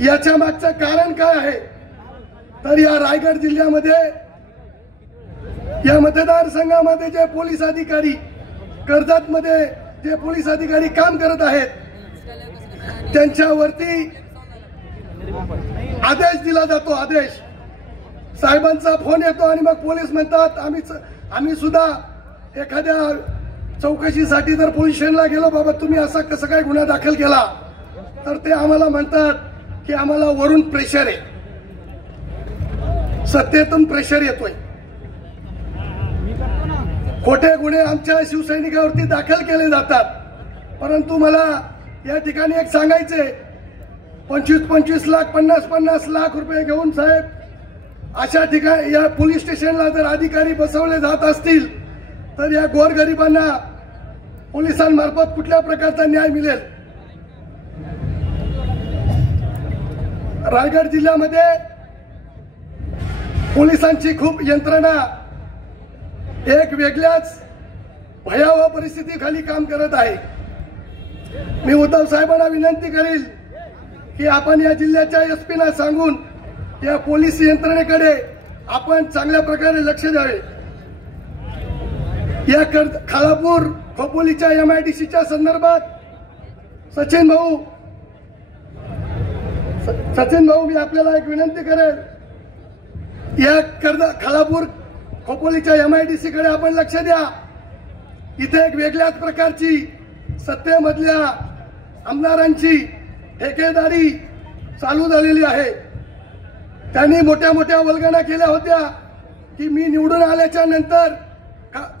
याच्या मागचं कारण काय आहे तर या रायगड जिल्ह्यामध्ये या मतदारसंघामध्ये जे पोलीस अधिकारी कर्जत मध्ये जे पोलीस अधिकारी काम करत आहेत त्यांच्यावरती आदेश दिला जातो। आदेश साहेबांचा फोन येतो आणि मग पोलीस म्हणतात आम्ही सुद्धा एखाद्या चौकशीसाठी जर पोलीस स्टेशनला गेलो बाबा तुम्ही असा कसं काय गुन्हा दाखल केला तर ते आम्हाला म्हणतात की आम्हाला वरून प्रेशर आहे, सत्तेतून प्रेशर येतोय। खोटे गुन्हे आमच्या शिवसैनिकावरती दाखल केले जातात। परंतु मला या ठिकाणी एक सांगायचे 25-25 लाख 50-50 लाख रुपये घेऊन साहेब अशा ठिकाणी या पोलीस स्टेशनला जर अधिकारी बसवले जात असतील तर या गोरगरिबांना पोलिसांमार्फत कुठल्या प्रकारचा न्याय मिळेल। रायगड जिल्ह्यामध्ये पोलिसांची खूप यंत्रणा एक वेगळ्याच भयावह परिस्थितीखाली काम करत आहे। मी उद्धव साहेबांना विनंती करेल की आपण या जिल्ह्याच्या एसपीना सांगून या पोलीस यंत्रणेकडे आपण चांगल्या प्रकारे लक्ष द्यावे। या खालापूर खोपोलीच्या MIDCच्या संदर्भात सचिन भाऊ मी आपल्याला एक विनंती करेल, या खालापूर खोपोलीच्या MIDC कडे आपण लक्ष द्या। इथे एक वेगळ्याच प्रकारची सत्तेमधल्या आमदारांची ठेकेदारी चालू झालेली आहे। त्यांनी मोठ्या मोठ्या वल्गना केल्या होत्या की मी निवडून आल्याच्या नंतर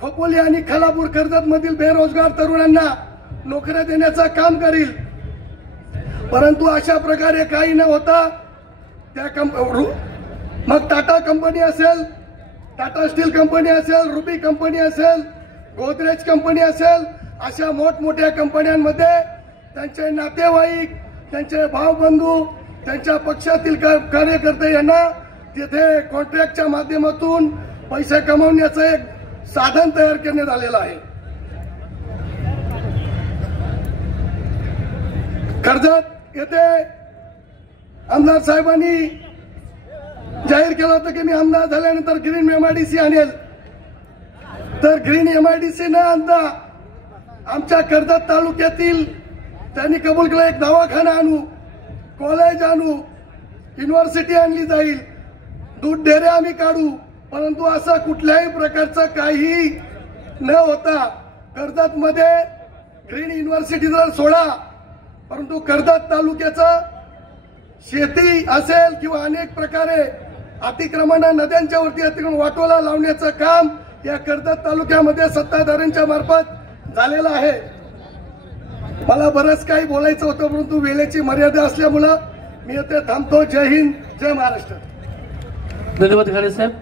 खोपोली आणि खालापूर कर्जत मधील बेरोजगार तरुणांना नोकऱ्या देण्याचं काम करील। परंतु अशा प्रकारे काही न होता त्या मग टाटा कंपनी असेल, टाटा स्टील कंपनी असेल, रुबी कंपनी असेल, गोदरेज कंपनी असेल, अशा मोठमोठ्या कंपन्यांमध्ये त्यांचे नातेवाईक, त्यांचे भावबंधू, त्यांच्या पक्षातील कार्यकर्ते यांना तिथे कॉन्ट्रॅक्टच्या माध्यमातून पैसे कमवण्याचं एक साधन तयार करण्यात आलेलं आहे। कर्जत येथे आमदार साहेबांनी जाहीर केलं होतं की मी आमदार झाल्यानंतर ग्रीन MIDC आणेल, तर ग्रीन MIDC न आणता आमच्या कर्जत तालुक्यातील त्यांनी कबूल केलं एक दवाखाना आणू, कॉलेज आणू, युनिव्हर्सिटी आणली जाईल, दूध डेरे आम्ही काढू। परंतु असं कुठल्याही प्रकारचं काही न होता कर्जत मध्ये ग्रीन युनिव्हर्सिटी जर सोडा, परंतु कर्जत तालुक्याचं शेती असेल किंवा अनेक प्रकारे अतिक्रमण नद्यांच्या वरती अतिक्रमण वाटोला लावण्याचं काम या कर्जत तालुक्यामध्ये सत्ताधाऱ्यांच्या मार्फत झालेलं आहे। मला बरंच काही बोलायचं होतं परंतु वेळेची मर्यादा असल्यामुळे मी इथे थांबतो। जय हिंद, जय महाराष्ट्र। धन्यवाद खरे साहेब।